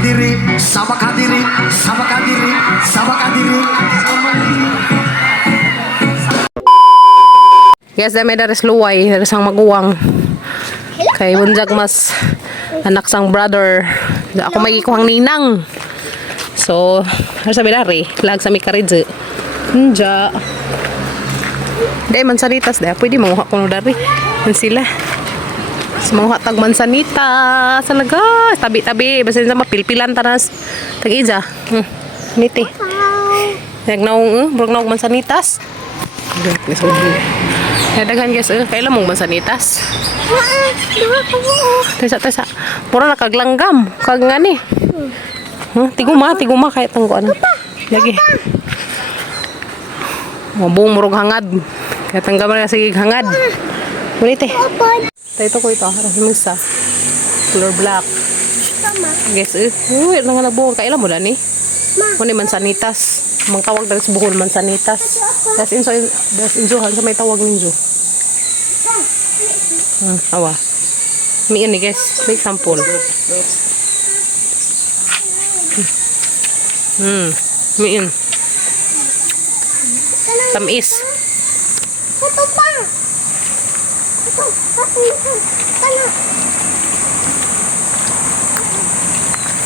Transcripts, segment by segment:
diri, sama kadiri, sama kadiri, sama kadiri. Guys, dami dari sluway, dari sang maguwang. Kay bunjag mas anak sang brother. Ako may ikuhang ninang. So, harus sabi dari, lag sa mikaridze. Nja. Day mansanitas day, pwede manguha ko no dari. Yan sila. So, manguha tag mansanitas. Talaga, tabi-tabi, basta sa mapilpilan tanas. Tag-ija. Niti. Nagnaong, burog mansanitas. Daghan guys, kailan mong mansanitas? Tesa. Pura nakaglanggam. Kag nga ni. Tiguma kahit tanggo ano. Lagi. Mabong murog hangad. Kaya tanggam na sige hangad. Bunite. Ito ko ito. Harapin sa color black. Guys, uy, nang nabuong. Kailan mo na ni? Kung mansanitas. Mang tawag dari sa buhol mansanitas. Das insuhan sa may tawag ninyo. Awa. May ini guys, may sample. May in. Tamis. Ito pa. Ito.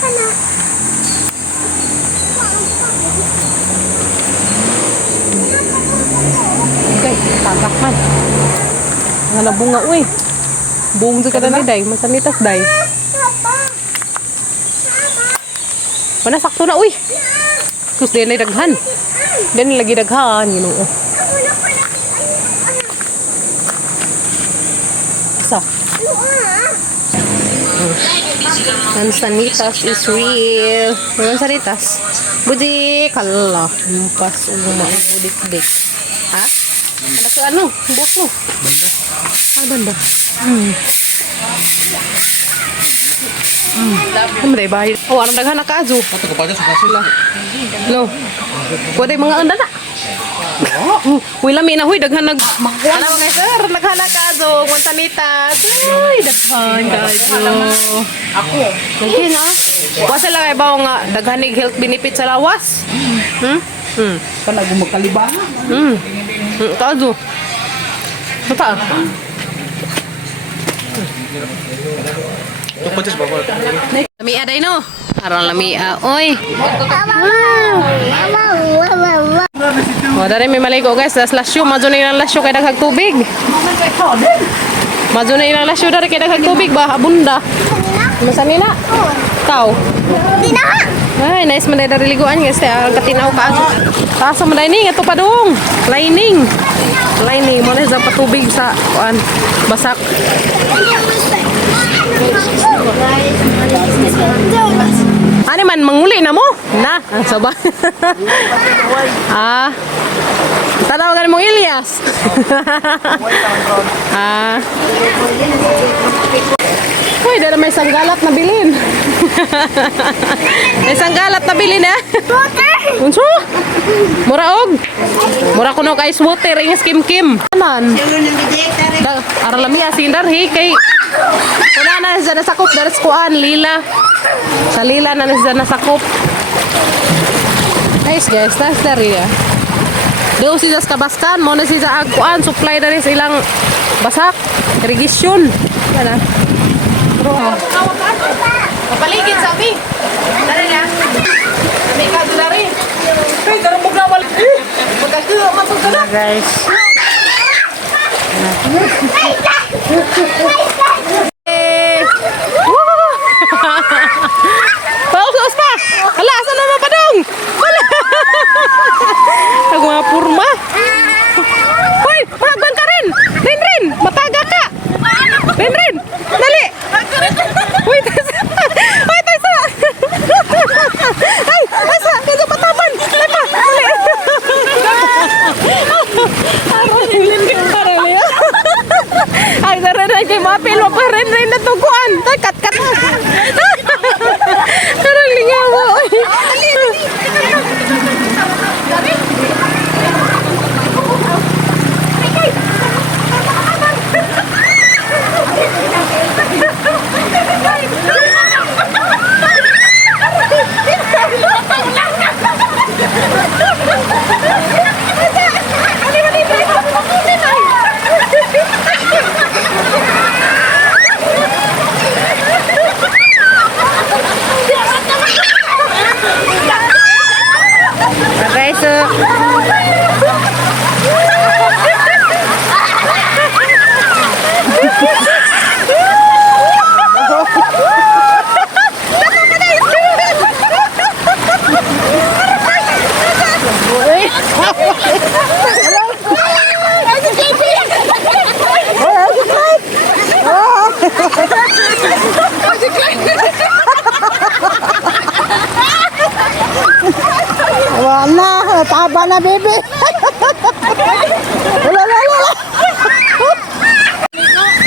Kana. Okay, tagak man. Nga bunga, uy. Buong dyan ka na day. Masanitas day. Mana sakto na, uy. Kus din ay daghan. Din lagi daghan, ginoo. Asa? Mansanitas is real. Mansanitas. Budi kala. Pas umma budik-dik. Ha? Ano? Buhok mo. Banda. Ah, banda. Ano day bahay? Oh, arang daghan na kaadyo. Ato ko pa dyan sa kasila. Lo. Pwede mga anda na. Uy, lami na. Huy, daghan nag... Ano mga sir? Daghan na kaadyo. Mansanitas. Uy, daghan kaadyo. Ako. Daghan ah. Wasa lang ay bawa nga. Daghanig health benefit sa lawas. Kana gumagkalibangan. Kaadyo. Mata. Ito pa dyan sa bawal. Lami aday no. Arang lami oy. Oh, dari may maligo guys, das lasyo, majo na ilang lasyo kay daghang tubig. Majo na ilang lasyo dari kay daghang tubig ba, abunda. Masani na? Tao. Dina. Ay, nice man dari liguan guys, ang katinaw ka ato. Taas man ni ato pa dong. Lining mo na sa patubig sa kuan basak. Ano man, manguli na mo? Na, ang saba. Tanawagan mong Elias. Uy, dala may sanggalat na bilin. May sanggalat na bilin Unso? Muraog. Mura kuno kay water, ingas kim-kim. Anan? Aralami asindar kay wala na siya nasakop dari kuan lila. Sa lila na siya nasakop. Nice guys, nice dari ya. Doon siya sa kabaskan, mo na siya kuan supply dari sa ilang basak, irrigation. Yan Kapaligid sabi. Dari na. Kami ka dari. Hey, darubog na wala. Magkakira matulog na. Guys. Paus pa. Hala, asan naman pa dong? Hala. Ako mga purma. Hoy, magagwan ka rin. Rin. Mataga ka. Rin. Dali. Uy, Tessa. Uy, Tessa. Ay, Tessa. Kaya patapan. Dali pa. Dali. Ay, hilin ka pa rin. Ay, narin ay kay mapil haba na, bebe. Wala.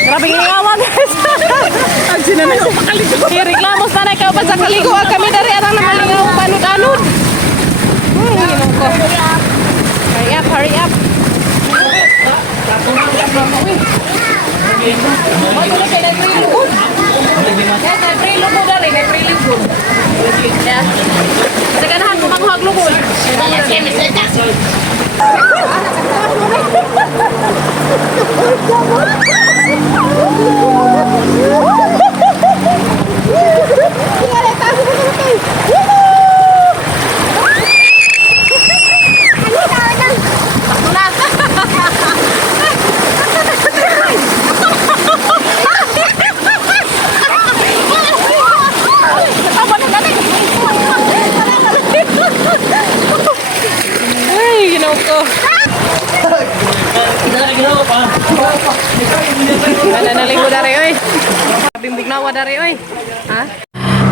Grabe ngawang guys. Ang sinanayo pakaligo. Ireklamo sana ikaw pa sa kaligo. Ang kami dari arang na malingaw panod-anod. Ginoo ko. Hurry up. Sa ganahan ko manghuhag lugod. Ay, ginawa ko. Naligo dari oy. Bimbig nawa dari oy. Ha?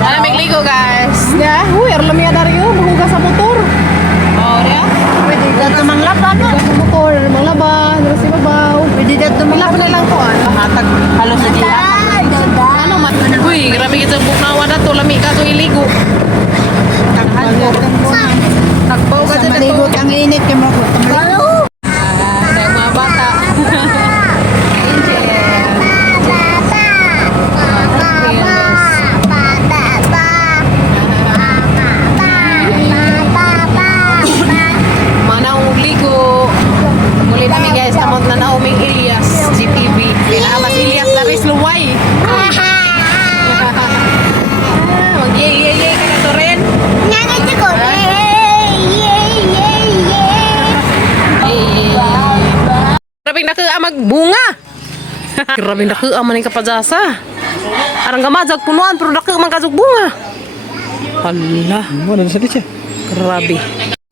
Alam ligo guys. Ya, lamia dari yo mahugas sa motor. Oh, ya. Pwede dito manglaban, no? Sa motor, manglaban, sa babaw. Pwede dito Laban na lang ko Hatag halos sa diha. Ano man? Uy, grabe kita buknawa na to lami ka to iligo. Takbaw ka Sa dyan maligot ito. ang init kay mga Dahil mga bata. Manang ligo. Muli kami guys, kamot na nauming Elias, GTV. Kinamas Elias Laris Luway. Mag-yay-yay-yay ka na to rin. Grabing nakea magbunga. Grabing nakea man yung kapadasa. Arang gamadzag punuan pero nakea man kazog bunga. Hala. Ano na sa siya? Grabe.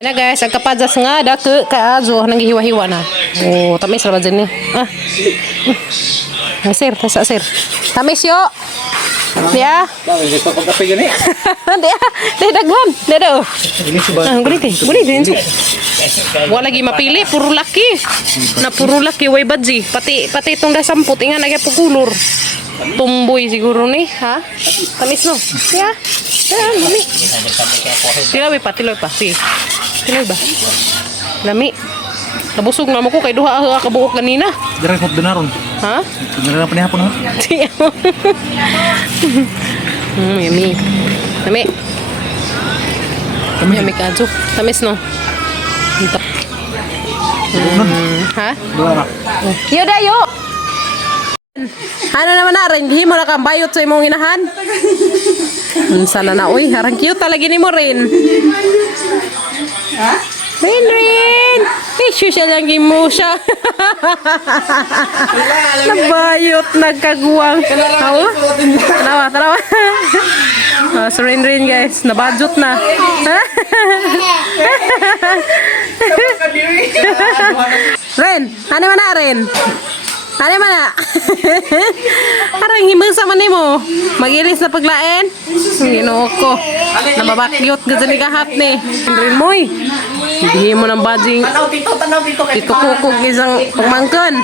Na guys, ang kapadasa nga dake kaazo nang gihiwa-hiwa na. Oh, tamis ra ba dyan ni? Sir, tasa sir. Tamis yo. Dia. Gusto ko kape gani. Dia daghan. Dia daw. Guni din. Wala lagi mapili, puro laki. Na puro laki way badji. Pati itong dasamput inga nagya pukulor. Tumboy siguro ni, ha? Tamis no. Ya. Lami. Tiloy pa. Si. Tiloy ba? Lami. Nabusog na mo ko kay duha ka buok kanina. Dira ko donaron. Ha? Dira pa niya hapon ha. Yummy. Lami. Yummy kajo. Tamis no. Ha? Dora. Yo dayo. Ano naman na rin, himo na kang bayot sa imong inahan. Sana na, uy, harang cute talaga ni mo rin. Ha? Rin! Issue siya lang mo siya. Nabayot, nagkaguwang. Tarawa. So Rin guys, nabadjot na. Rin, ano man na Rin? Ano man na? Parang himasa man mo. Mag-ilis na paglaen. Ginoo ko. Nababakyot ganda ni kahat ni. Rin mo eh. Hindi mo ng badging. Dito kukog isang pagmangkan.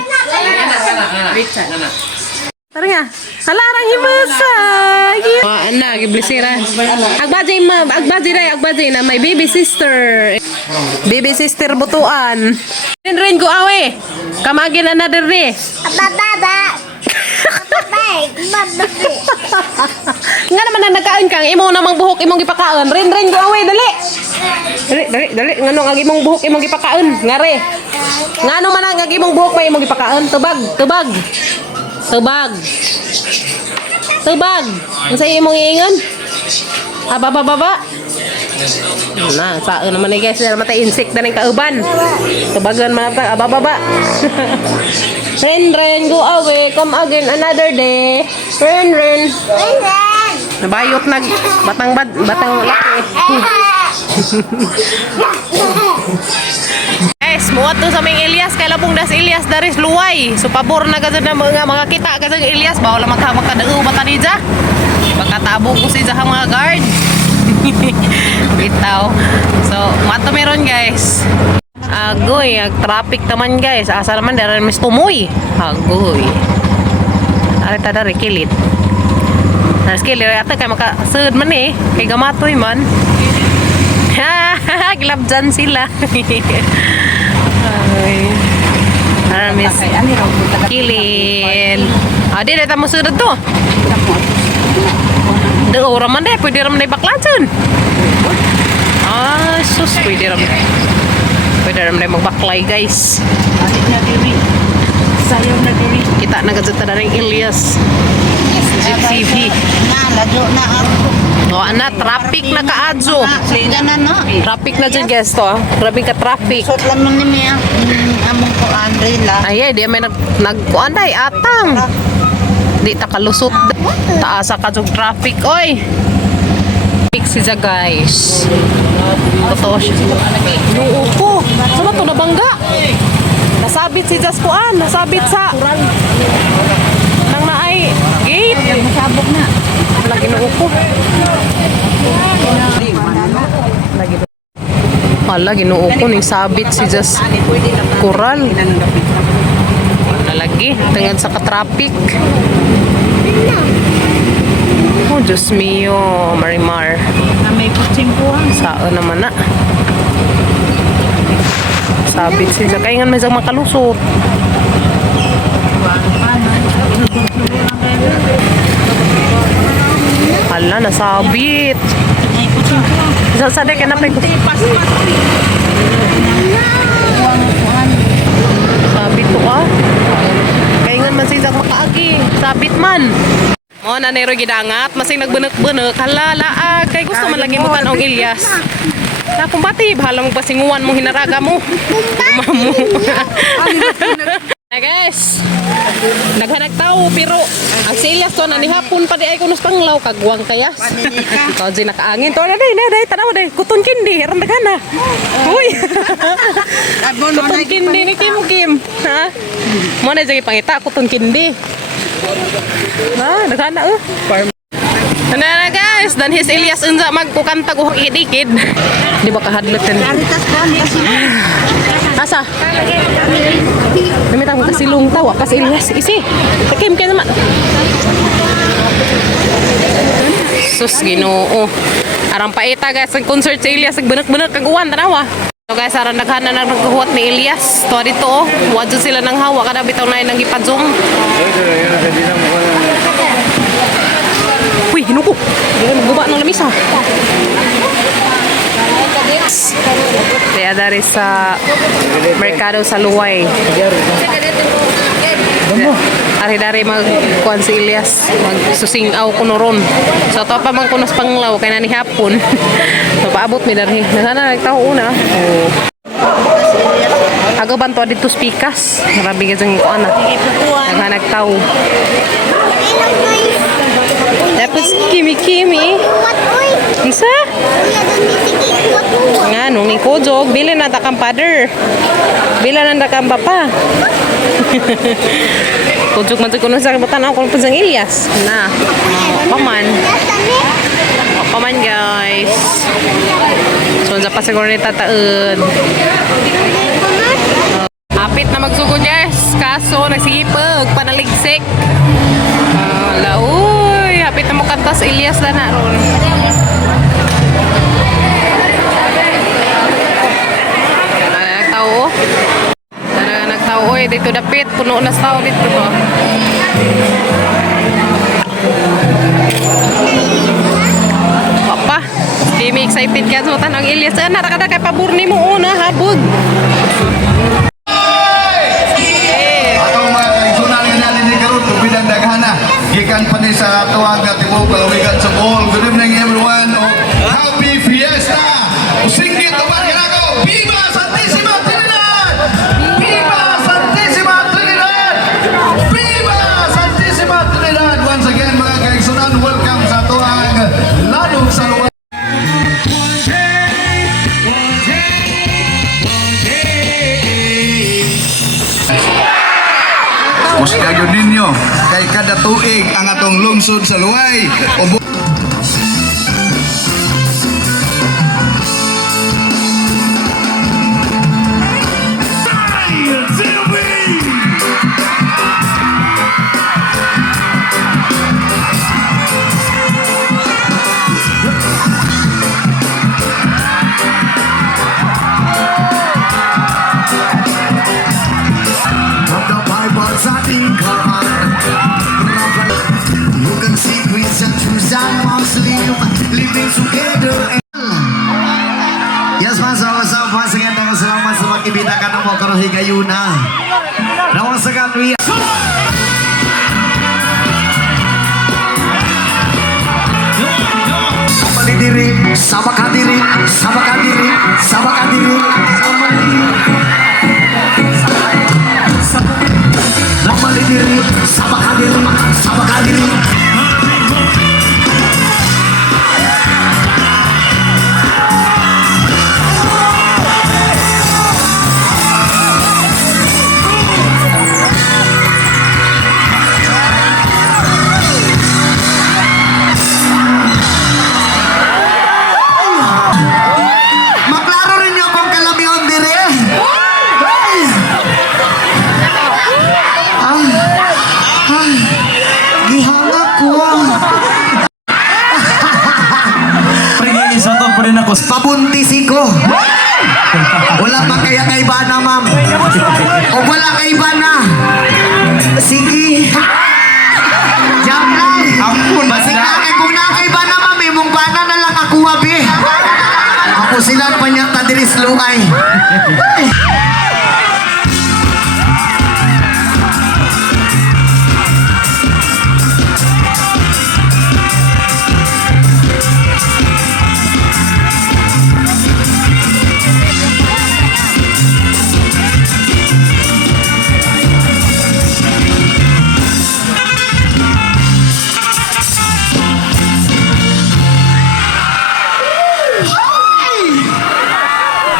Parang nga. Halarang himasa. Ana, giblisira. Agbadji na may baby sister. Baby sister butuan. Rin ko awe. Kamagin na na diri. Nga naman na nagkaon kang imo namang buhok imong gipakaon. Rin go away dali. Dali ngano ang imong buhok imong gipakaon. Ngare. Ngano man ang imong buhok pa imong gipakaon. Tubag. Unsa imong iingon? Baba. Na, saan naman ni guys, na matay insect na rin kauban. Tubagan mata, ababa. Ren, go away, come again another day. Ren. Nabayot nag, batang laki. Guys, muwat to sa mga Elias, kay labong das Elias daris luway. So pabor na gazan na mga kita gazan Elias, bawal maghabag ka daw bata ni ja. Pagkatabo ko si mga guard. Bitaw. So, mato meron guys. Agoy, traffic naman guys. Asa naman dari mas tumoy. Agoy. Ari ta dari kilit. Nas kilit ata kay makasud man eh. Kay gamatoy man. Glabjan sila. Ay. Aramis. Kilid. Di na tamo sudod to. De orang man deh, pwede ram na baklasan. Sus, pwede ram na magbaklay guys. Sayo na diri. Kita nagkazata na rin Ilyas. GTV. Lado na ako. O ana, traffic na kaadso. Sila na no. Traffic na dyan guys to. Grabe ka traffic. Sot lang mo ni Mia. Among ko Andre la. Ay, di may nagkuanday atang. Di ta kalusot. Taasa ka jog traffic oy. Fix siya guys. Totoo siya. Nuu ko. Sama to nabangga. Nasabit si Jas kuan, nasabit sa nang naay gate. Masabog na. Lagi nuu ko. Hala, ginoo ko ning sabit si Jas kural. Lalagi, tungod sa ka-traffic. Oh, Diyos mio, Marimar. May kutsing po. Saan naman na. Sabit siya. Kaya nga may isang makalusot. Hala, nasabit. Sada ka na pa. Sabit to ah. Kaya nga man siya makaagi. Sabit man. Mo na nero gidangat, masing nagbenek-benek. Hala, laag. Kay gusto man lagi mo tanong Ilyas. Na kumbati, bahala mo pasinguan mo hinaraga mo. Mamo. Hey guys, naghanag tao pero ang silyas to na ni hapon pa di ay kunos panglaw kagwang kayas. Kau di nakaangin to day tanaw day kuton kindi ran daghana. Uy. Kuton kindi ni Kim. Ha? Mo na jagi pangita kuton kindi. Ha, daghana Ano na guys, dan his Ilyas unsa magkukanta ko ikid-ikid. Di ba kahadlok tan? Asa? Kami tayo kasilong tawa kasi Ilyas isi. Takim ka naman. Sus Ginoo. Arang paita guys ang concert sa Ilyas nagbenek-benek kaguan tanawa. So guys, aran naghana nang naghuhuat ni Ilyas. To dito oh, wadyo sila nang hawa kada bitaw na nang gipadzong. Uy, hinuko. Guba ng lamisa. Kaya dari sa merkado sa Luway. Ari-dari magkuhan si Ilyas. Magsusingaw ko noron. So, ito pa man kunos panglaw. Kaya na ni hapon. So, paabot mi dari. Nasana nagtao una. Agaw banto dito spikas. Grabe ka dyan ko ana. Nagtao. Tapos kimi-kimi. Isa? Nga, nung ni Kojog, bilin na takang pader. Bilan na takang papa. Kojog man kuno sa kibutan ako kung sa Ilyas. Na, paman guys. So, sa pa siguro ni tataod. Apit na magsugod guys. Kaso, nagsigipag, panaligsik. Uy, hapit na mo kantas Ilyas na ron. Nagtao. Nagtao. Uy, dito dapit. Puno na sa tao dito ba? Papa, Kimi excited ka sa tanong Ilyas. Narakada kay paburni mo una, habog. Gikan pa ni sa tuwag at timog kalawigan sa Bohol. Good evening everyone. Happy Fiesta! Usingkit naman kinakaw. Viva Santissima Trinidad! Viva Santissima Trinidad! Viva Santissima Trinidad! Once again mga kaigsunan, welcome sa tuwag ladong sa luwag. Musikayo ninyo kay kada tuig ang atong lungsod sa Luway. para higayuna. Nawang sa kanwi. Samali diri, sama kadiri, sama kadiri, sama kadiri. Samali diri, sama kadiri, sama kadiri. Maklaro rin niyo kung kalamion dire. Ay! Ay! Gihanga ko. Isoto pa rin ako. Pabuntisi ko. Wala pa kaya kaiba na, ma'am. O wala kaiba na. Sige. Jam lang. Ako na Sige, na. kung nakaiba na, ma'am, mong bana na lang ako, wabi. Ako sila pa niya tadiris luay.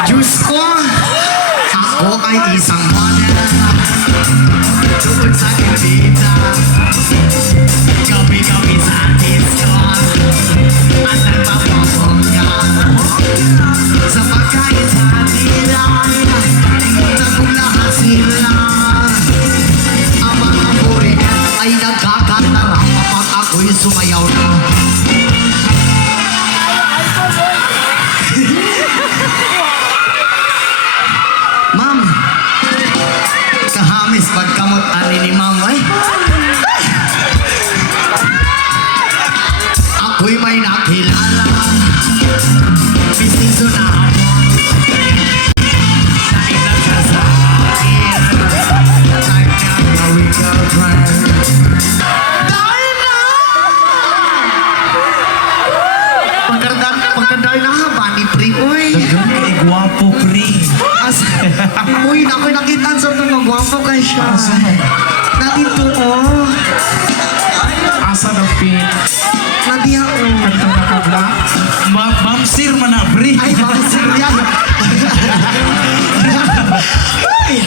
Diyos ko, ako ay isang model. Tungkol sa kilabita, gabi-gabi sa disco, at nagpapapongga. Sa pagkain sa tiran, naging lahat sila. Ang mga burin ay nagkakatara kapag ako'y sumayaw na. Ma'am, kahamis pagkamot ani ni ma'am ay. Ako'y may nakilala, bisiso na ako. Dahil nagsasakin, time na gawing girlfriend. Dahil na! Pagkandaan na haba ni Pri, uy. Ay, guwapo, pre. Uy, ako'y nakita sa ito, magwapo kay siya. Nandito, oh. Asa na, pre. Nadiya, oh. Kantang nakabla. Bamsir man na, pre. Ay, bakit sila yan? Ay!